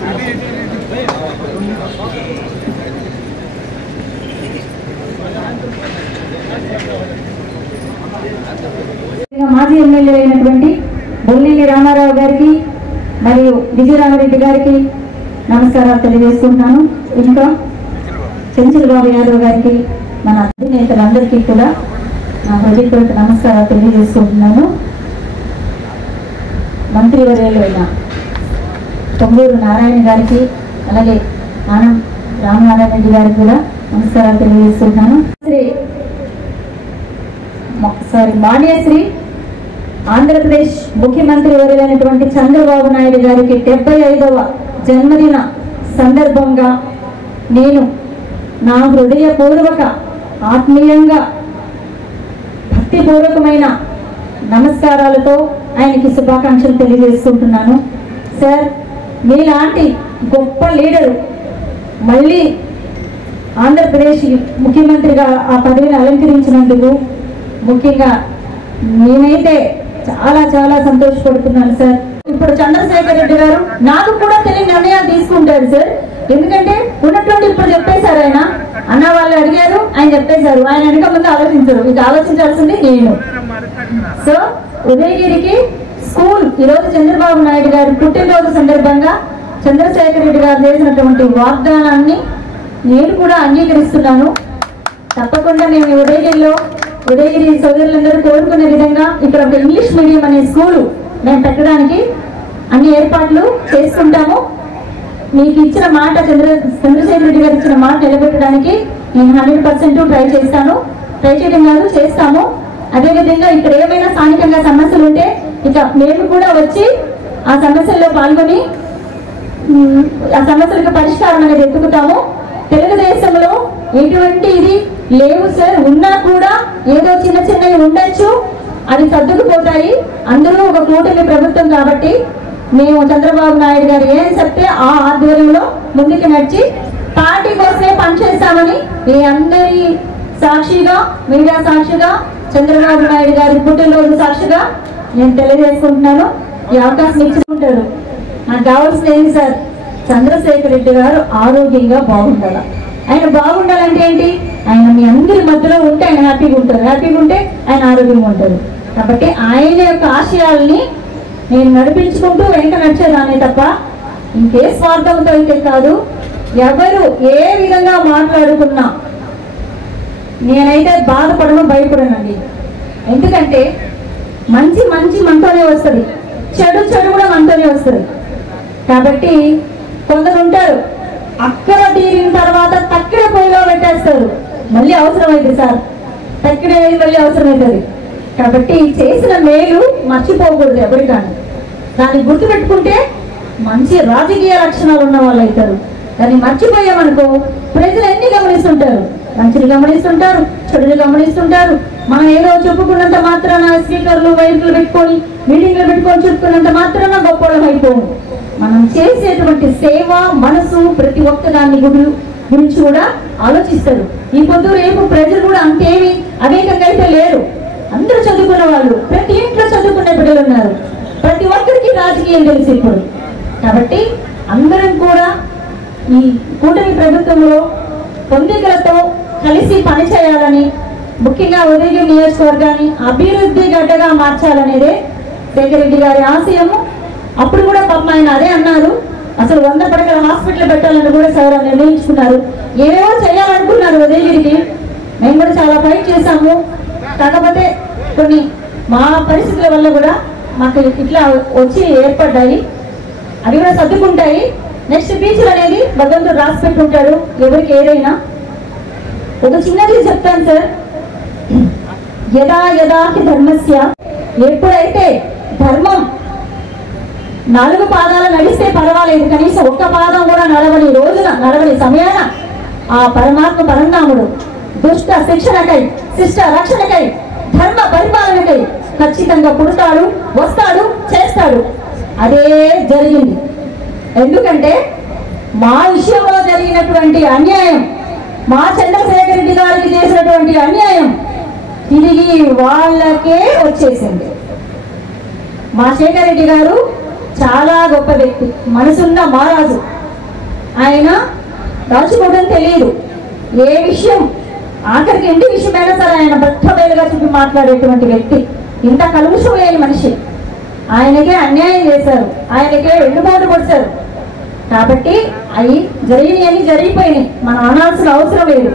మాజీ ఎమ్మెల్యే అయినటువంటి బొల్లినేని రామారావు గారికి మరియు విజయరామరెడ్డి గారికి నమస్కారాలు తెలియజేసుకుంటున్నాను. ఇంకా చెంచుల బాబు యాదవ్ గారికి, మన అధినేతలందరికీ కూడా నా హృదయపూర్వక నమస్కారాలు తెలియజేసుకుంటున్నాను. మంత్రివర్యులు అయిన పొంగూరు నారాయణ గారికి, అలాగే ఆనం రామనారాయణ రెడ్డి గారికి కూడా నమస్కారాలు తెలియజేస్తున్నాను. మాన్యశ్రీ ఆంధ్రప్రదేశ్ ముఖ్యమంత్రి వర్యులైనటువంటి చంద్రబాబు నాయుడు గారికి 75వ జన్మదిన సందర్భంగా నేను నా హృదయపూర్వక ఆత్మీయంగా భక్తిపూర్వకమైన నమస్కారాలతో ఆయనకి శుభాకాంక్షలు తెలియజేసుకుంటున్నాను. సార్, మీలాంటి గొప్ప లీడరు మళ్ళీ ఆంధ్రప్రదేశ్ ముఖ్యమంత్రిగా ఆ పదవిని అలంకరించినందుకు ముఖ్యంగా నేనైతే చాలా చాలా సంతోషపడుతున్నాను సార్. ఇప్పుడు చంద్రశేఖర్ రెడ్డి గారు నాకు కూడా తెలియని నిర్ణయాలు తీసుకుంటారు సార్. ఎందుకంటే ఉన్నటువంటి ఇప్పుడు చెప్పేశారు ఆయన, అన్న వాళ్ళు అడిగారు, ఆయన చెప్పేశారు. ఆయన వెనక ముందు ఆలోచించరు, ఇక ఆలోచించాల్సింది నేను. సో ఉదయగిరికి స్కూల్ ఈరోజు చంద్రబాబు నాయుడు గారి పుట్టినరోజు సందర్భంగా చంద్రశేఖర్ రెడ్డి గారు చేసినటువంటి వాగ్దానాన్ని నేను కూడా అంగీకరిస్తున్నాను. తప్పకుండా నేను ఉదయగిరి సోదరులందరూ కోరుకునే విధంగా ఇక్కడ ఒక ఇంగ్లీష్ మీడియం అనే స్కూలు మేము పెట్టడానికి అన్ని ఏర్పాట్లు చేసుకుంటాము. మీకు ఇచ్చిన మాట చంద్రశేఖర్ రెడ్డి గారు ఇచ్చిన మాట నిలబెట్టడానికి నేను 100% ట్రై చేయడం కాదు, చేస్తాము. అదేవిధంగా ఇక్కడ ఏమైనా స్థానికంగా సమస్యలు ఉంటే ఇక మేము కూడా వచ్చి ఆ సమస్యల్లో పాల్గొని ఆ సమస్యలకు పరిష్కారం అనేది ఎత్తుకుతాము. తెలుగుదేశంలో ఎటువంటి ఇది లేవు సార్. ఉన్నా కూడా ఏదో చిన్నవి ఉండొచ్చు, అవి సర్దుకుపోతాయి. అందరూ ఒక కూటమి ప్రభుత్వం కాబట్టి మేము చంద్రబాబు నాయుడు గారు ఏం చెప్తే ఆ ఆధ్వర్యంలో ముందుకు నడిచి పార్టీ కోసమే పనిచేస్తామని మీ అందరి సాక్షిగా, మీడియా సాక్షిగా, చంద్రబాబు నాయుడు గారి పుట్టినరోజు సాక్షిగా నేను తెలియజేసుకుంటున్నాను. ఈ అవకాశం ఇచ్చుకుంటారు. నాకు కావాల్సింది ఏంటి సార్, చంద్రశేఖర్ రెడ్డి గారు ఆరోగ్యంగా బాగుండాలి. ఆయన బాగుండాలంటే ఏంటి, ఆయన మీ అందరి మధ్యలో ఉంటే ఆయన హ్యాపీగా ఉంటారు, హ్యాపీగా ఉంటే ఆయన ఆరోగ్యంగా ఉంటారు. కాబట్టి ఆయన యొక్క ఆశయాల్ని నేను నడిపించుకుంటూ వెంట నడిచేదాన్ని తప్ప ఇంకే స్వార్థంతో అయితే కాదు. ఎవరు ఏ విధంగా మాట్లాడుకున్నా నేనైతే బాధపడను, భయపడనండి. ఎందుకంటే మంచి మనతోనే వస్తుంది, చెడు కూడా మనతోనే వస్తుంది. కాబట్టి కొందరు ఉంటారు, అక్కడ తీరిన తర్వాత తక్కిడ పొయ్యిలో పెట్టేస్తారు. మళ్ళీ అవసరమైంది సార్, తక్కిడ మళ్ళీ అవసరమవుతుంది. కాబట్టి చేసిన మేలు మర్చిపోకూడదు ఎవరికాని. దాన్ని గుర్తుపెట్టుకుంటే మంచి రాజకీయ లక్షణాలు ఉన్న వాళ్ళు అవుతారు. దాన్ని మర్చిపోయామనుకో ప్రజలు ఎన్ని గమనిస్తుంటారు, మంచిని గమనిస్తుంటారు, చెడుని గమనిస్తుంటారు. మనం ఏదో చెప్పుకున్నంత మాత్రాన స్పీకర్లు మైకులు పెట్టుకొని మీటింగ్లు పెట్టుకొని చెప్పుకున్నంత మాత్రాన గొప్పవాళ్ళం అయిపోము. మనం చేసేటువంటి సేవ మనసు ప్రతి ఒక్క దాన్ని గురించి కూడా ఆలోచిస్తారు. ఈ పొద్దు రేపు ప్రజలు కూడా అంతేమి అనేకంగా అయితే లేరు. అందరూ చదువుకున్న వాళ్ళు, ప్రతి ఇంట్లో చదువుకునే బిడ్డలు ఉన్నారు. ప్రతి ఒక్కరికి రాజకీయం తెలుసు ఇప్పుడు. కాబట్టి అందరం కూడా ఈ కూటమి ప్రభుత్వంలో పొందికలతో కలిసి పనిచేయాలని, ముఖ్యంగా ఉదయగిరి నియోజకవర్గాన్ని అభివృద్ధి గడ్డగా మార్చాలనేదే శేఖర్ రెడ్డి గారి ఆశయము. అప్పుడు కూడా పాపం ఆయన అదే అన్నారు, అసలు 100 పడకల హాస్పిటల్ పెట్టాలని కూడా సార్ నిర్ణయించుకున్నారు. ఏవేవో చేయాలనుకున్నారు ఉదయగిరికి. మేము కూడా చాలా ఫైట్ చేశాము. కాకపోతే కొన్ని మా పరిస్థితుల వల్ల కూడా మాకు ఇట్లా వచ్చి ఏర్పడ్డాయి. అవి కూడా సర్దుకుంటాయి. నెక్స్ట్ ఫ్యూచర్ అనేది భగవంతుడు రాసి పెట్టుకుంటాడు ఎవరికి ఏదైనా. ఒక చిన్నది చెప్తాను సార్, యథాకి ధర్మస్య, ఎప్పుడైతే ధర్మం 4 పాదాలు నడిస్తే పర్వాలేదు, కనీసం ఒక్క పాదం కూడా నడవని రోజున, నడవని సమయాన ఆ పరమాత్మ పరంధాముడు దుష్ట శిక్షణకై, శిష్ట రక్షణకై, ధర్మ పరిపాలనకై ఖచ్చితంగా పుడతాడు, వస్తాడు, చేస్తాడు. అదే జరిగింది. ఎందుకంటే మా విషయంలో జరిగినటువంటి అన్యాయం, మా చంద్రశేఖర్ రెడ్డి గారికి చేసినటువంటి అన్యాయం తిరిగి వాళ్ళకే వచ్చేసింది. మా శేఖర్ రెడ్డి గారు చాలా గొప్ప వ్యక్తి, మనసున్న మహారాజు. ఆయన దాచుకోవడం తెలియదు. ఏ విషయం ఆఖరికి ఇంటి విషయమైనా సరే ఆయన బట్టబయలుగా చూపి మాట్లాడేటువంటి వ్యక్తి. ఇంత కలుషం లేని మనిషి. ఆయనకే అన్యాయం చేశారు, ఆయనకే వెన్నుపోటు పొడిచారు. కాబట్టి అవి జరిగినాయని జరిగిపోయినాయి, మనం అనాల్సిన అవసరం లేదు.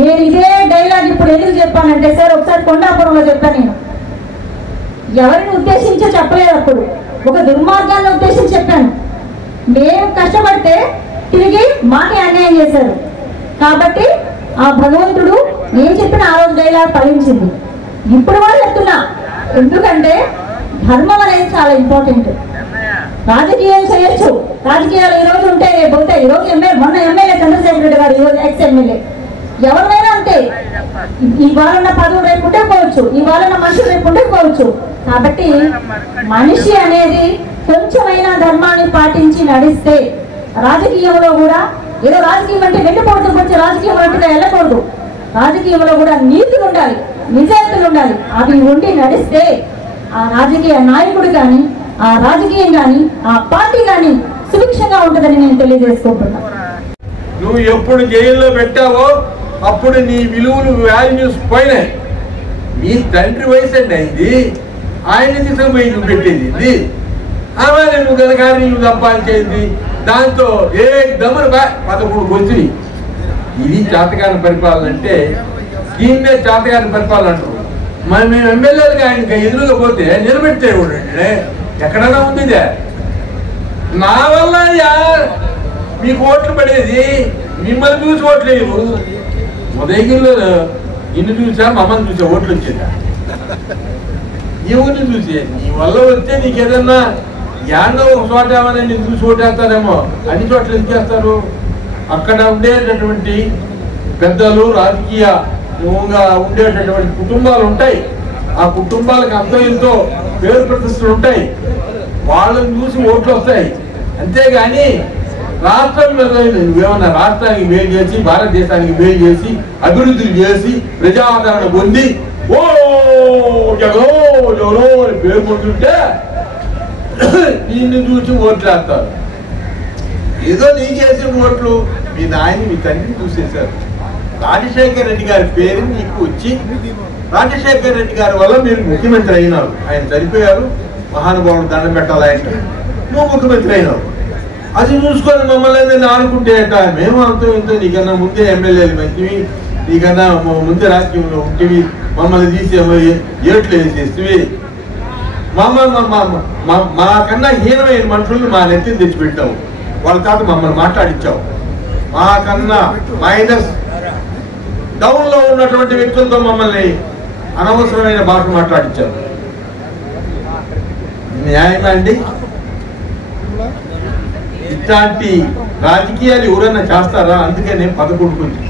నేను ఇదే డైలాగ్ ఇప్పుడు ఎందుకు చెప్పానంటే సార్, ఒకసారి కొండాపురంలో చెప్పాను. నేను ఎవరిని ఉద్దేశించో చెప్పలేదు, అప్పుడు ఒక దుర్మార్గాన్ని ఉద్దేశించి చెప్పాను. మేము కష్టపడితే తిరిగి మాకే అన్యాయం చేశారు. కాబట్టి ఆ భగవంతుడు నేను చెప్పిన ఆ రోజు డైలాగ్ ఫలించింది. ఇప్పుడు కూడా చెప్తున్నా, ఎందుకంటే ధర్మం అనేది చాలా ఇంపార్టెంట్. రాజకీయం చేయొచ్చు, రాజకీయాలు ఈ రోజు ఉంటే రేపు పోతే. ఈ రోజు మొన్న ఎమ్మెల్యే చంద్రశేఖర్ రెడ్డి గారు, ఈ రోజు ఎక్స్ ఎమ్మెల్యే, ఎవరినైనా అంతే. ఇవాళ ఉన్న పదవులు రేపు ఉంటే పోవచ్చు, ఇవాళ ఉన్న మనుషులు రేపు ఉంటే పోవచ్చు. కాబట్టి మనిషి అనేది కొంచెమైనా ధర్మాన్ని పాటించి నడిస్తే రాజకీయంలో కూడా ఏదో రాజకీయం అంటే వెన్నుపోటు వచ్చి రాజకీయం అన్నట్టుగా వెళ్ళకూడదు. రాజకీయంలో కూడా నీతులు ఉండాలి, నిజాయితీలు ఉండాలి. అవి ఉండి నడిస్తే ఆ రాజకీయ నాయకుడు కానీ, ఆ రాజకీయం కానీ, ఆ పార్టీ కానీ సుభిక్షంగా ఉంటుందని నేను తెలియజేసుకుంటున్నాను. నువ్వు ఎప్పుడు జైల్లో పెట్టావో అప్పుడు నీ విలువలు వాల్యూస్ పోయినాయి. నీ తండ్రి వయసు అండి అయింది, ఆయన తీసుకుపోయి నువ్వు పెట్టేది ఇది. ఆమె నువ్వు కనుక నువ్వు సంపాదించేది దాంతో ఏ దమరు 11 వచ్చింది. ఇది చేతకాని పరిపాలన అంటే దీన్నే చేతకాని పరిపాలన అంటారు. మరి మేము ఎమ్మెల్యేలుగా ఆయనకి ఎదురుగా పోతే నిలబెట్టే ఎక్కడైనా ఉంది. నా వల్ల మీకు ఓట్లు పడేది, మిమ్మల్ని చూసి ఓట్లు వేయవు. ఉదయగిరిలో ఇన్ని చూసా, మమ్మల్ని చూసే ఓట్లు వచ్చేదా? ఈ ఊరిని చూసి నీ వల్ల వస్తే నీకు ఏదన్నా యాన్నో ఒక చోట ఏమైనా నేను చూసి ఓటేస్తారేమో, అన్ని చోట్ల ఎందుకేస్తారు? అక్కడ ఉండేటటువంటి పెద్దలు, రాజకీయంగా ఉండేటటువంటి కుటుంబాలు ఉంటాయి. ఆ కుటుంబాలకు అంతో ఎంతో పేరు ప్రతిష్టలు ఉంటాయి. వాళ్ళని చూసి ఓట్లు వస్తాయి. అంతేగాని రాష్ట్రం మీద నువ్వేమన్నా రాష్ట్రానికి మేలు చేసి, భారతదేశానికి మేలు చేసి, అభివృద్ధులు చేసి, ప్రజాదరణ పొంది ఓ జగో జగో అని పేరు పొందుంటే నిన్ను చూసి ఓట్లు వేస్తారు. ఏదో నీ చేసిన ఓట్లు మీ నాయని, మీ తండ్రిని చూసేశారు. రాజశేఖర్ రెడ్డి గారి పేరు నీకు వచ్చి, రాజశేఖర్ రెడ్డి గారి వల్ల మీరు ముఖ్యమంత్రి అయినారు. ఆయన చనిపోయారు, మహానుభావుడు దండం పెట్టాలి ఆయనకి, నువ్వు ముఖ్యమంత్రి అయినావు. అది చూసుకొని మమ్మల్ని నేను ఆడుకుంటే మేము అంతా ఇంతో నీకన్నా ముందే ఎమ్మెల్యేలు మంచివి, నీకన్నా ముందే రాజకీయంలో ఉంటివి, మమ్మల్ని తీసి ఏట్లు వేసేస్తవి. మా కన్నా హీనమైన మనుషులు మా నెత్తిని తెచ్చిపెట్టావు. వాళ్ళ తాత మమ్మల్ని మాట్లాడించావు. మా కన్నా మైనస్ డౌన్ లో ఉన్నటువంటి వ్యక్తులతో మమ్మల్ని అనవసరమైన భాష మాట్లాడించావు. న్యాయమా అండి? ఇట్లాంటి రాజకీయాలు ఎవరైనా చేస్తారా? అందుకే నేను 11 కొంచెం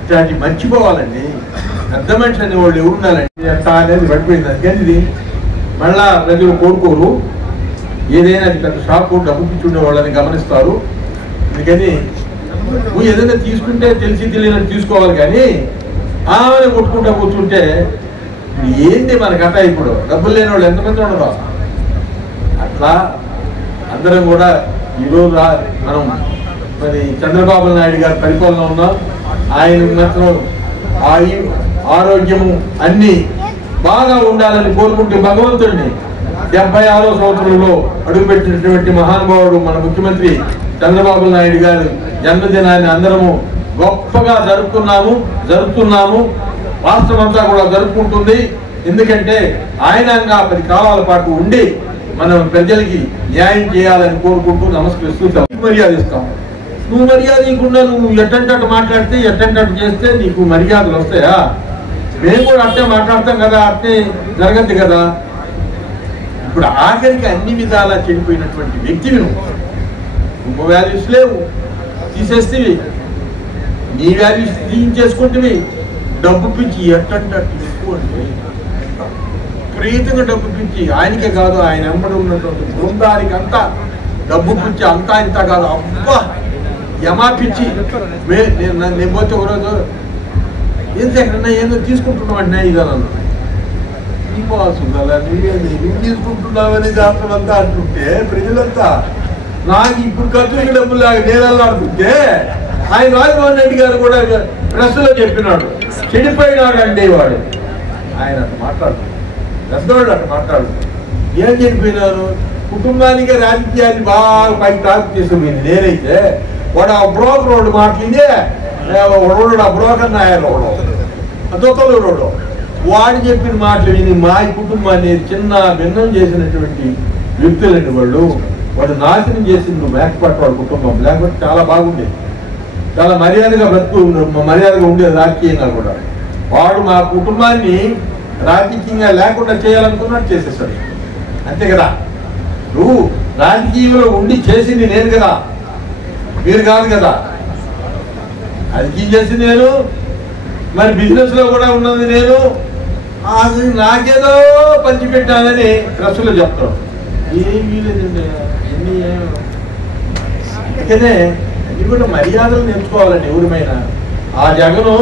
ఇట్లాంటి మర్చిపోవాలండి. పెద్ద మనిషి అనే వాళ్ళు ఎవరు ఉండాలండి అట్లా అనేది పడిపోయింది. అందుకని ఇది మళ్ళా ప్రజలు కోరుకోరు. ఏదైనా అది పెద్ద షాపు డబ్బు పిచ్చుండే వాళ్ళని గమనిస్తారు. అందుకని నువ్వు ఏదైనా తీసుకుంటే తెలిసి తెలియనట్టు తీసుకోవాలి. కానీ ఆమె కొట్టుకుంటా కూర్చుంటే ఏంటి మన కథ? ఇప్పుడు డబ్బులు లేని వాళ్ళు ఎంతమంది ఉండరు? అట్లా అందరం కూడా ఈరోజు మనం మరి చంద్రబాబు నాయుడు గారి పరిపాలన ఉన్నాం. ఆయన మాత్రం ఆరోగ్యము అన్ని బాగా ఉండాలని కోరుకుంటే భగవంతుడిని 76వ సంవత్సరంలో అడుగుపెట్టినటువంటి మహానుభావుడు మన ముఖ్యమంత్రి చంద్రబాబు నాయుడు గారు జన్మదినాన్ని అందరము గొప్పగా జరుపుతున్నాము. రాష్ట్రం అంతా కూడా జరుపుకుంటుంది. ఎందుకంటే ఆయనంగా 10 కాలాల పాటు ఉండి మనం ప్రజలకి న్యాయం చేయాలని కోరుకుంటూ నమస్కరిస్తూ మర్యాద ఇస్తాం. నువ్వు మర్యాద ఇవ్వకుండా నువ్వు ఎట్టంటట్టు మాట్లాడితే, ఎట్టంటట్టు చేస్తే నీకు మర్యాదలు వస్తాయా? మేము కూడా అట్టే మాట్లాడతాం కదా, అట్టే జరగద్దు కదా. ఇప్పుడు ఆఖరికి అన్ని విధాలా చెడిపోయినటువంటి వ్యక్తివి నువ్వు. వాల్యూస్ లేవు, తీసేస్తేవి. నీ వాల్యూస్ తీయించేసుకుంటేవి. డబ్బు పిచ్చి ఎట్టంటట్టు ఎక్కువ అంటే విపరీతంగా డబ్బు పిచ్చి. ఆయనకే కాదు, ఆయన వెంబడి ఉన్నటువంటి బృందానికి అంతా డబ్బు పిచ్చి. అంతా ఇంత కాదు, అబ్బా యమా పిచ్చి. నేను పోతే ఒకరోజు ఏంటి ఎక్కడన్నా ఏందో తీసుకుంటున్నాం అంటే ఇదన్నా నువ్వు తీసుకుంటున్నావని రాష్ట్రమంతా అంటుంటే ప్రజలంతా నాకు ఇప్పుడు ఖర్చులకి డబ్బులు లాగా నేలలాడుతుంటే ఆయన రాజమోహన్ రెడ్డి గారు కూడా ప్రెస్లో చెప్పినాడు, చెడిపోయినాడు అంటే వాడు. ఆయన అట్లా మాట్లాడుతున్నాడు, పెద్దవాళ్ళు అట్లా మాట్లాడుతున్నాడు. ఏం చెడిపోయినారు? కుటుంబానికి రాజకీయాన్ని బాగా పైకి టాక్ చేసుకుపోయింది. నేనైతే వాడు ఆ బ్రోకర్ రోడ్డు మాట్లాడితే రోడ్డు ఆ బ్రోకర్ నాయర్ దొక్కలు రోడ్డు వాడు చెప్పిన మాటలు విని మా కుటుంబాన్ని చిన్న భిన్నం చేసినటువంటి వ్యక్తులండి వాడు నాశనం చేసింది మేకపట్టు వాడు కుటుంబం. లేకపోతే చాలా బాగుండేది, చాలా మర్యాదగా మర్యాదగా ఉండేది రాజకీయంగా కూడా. వాడు మా కుటుంబాన్ని రాజకీయంగా లేకుండా చేయాలనుకున్నాడు, చేసేసాడు. అంతే కదా, నువ్వు రాజకీయంలో ఉండి చేసింది నేను కదా, మీరు కాదు కదా. రాజకీయం చేసింది నేను, మరి బిజినెస్ లో కూడా ఉన్నది నేను. అది నాకేదో పంచిపెట్టానని ప్రెస్లో చెప్తాడు. ఏమీ లేదండి, అందుకనే అది కూడా మర్యాదలు నేర్చుకోవాలండి ఎవరిమైనా. ఆ జగను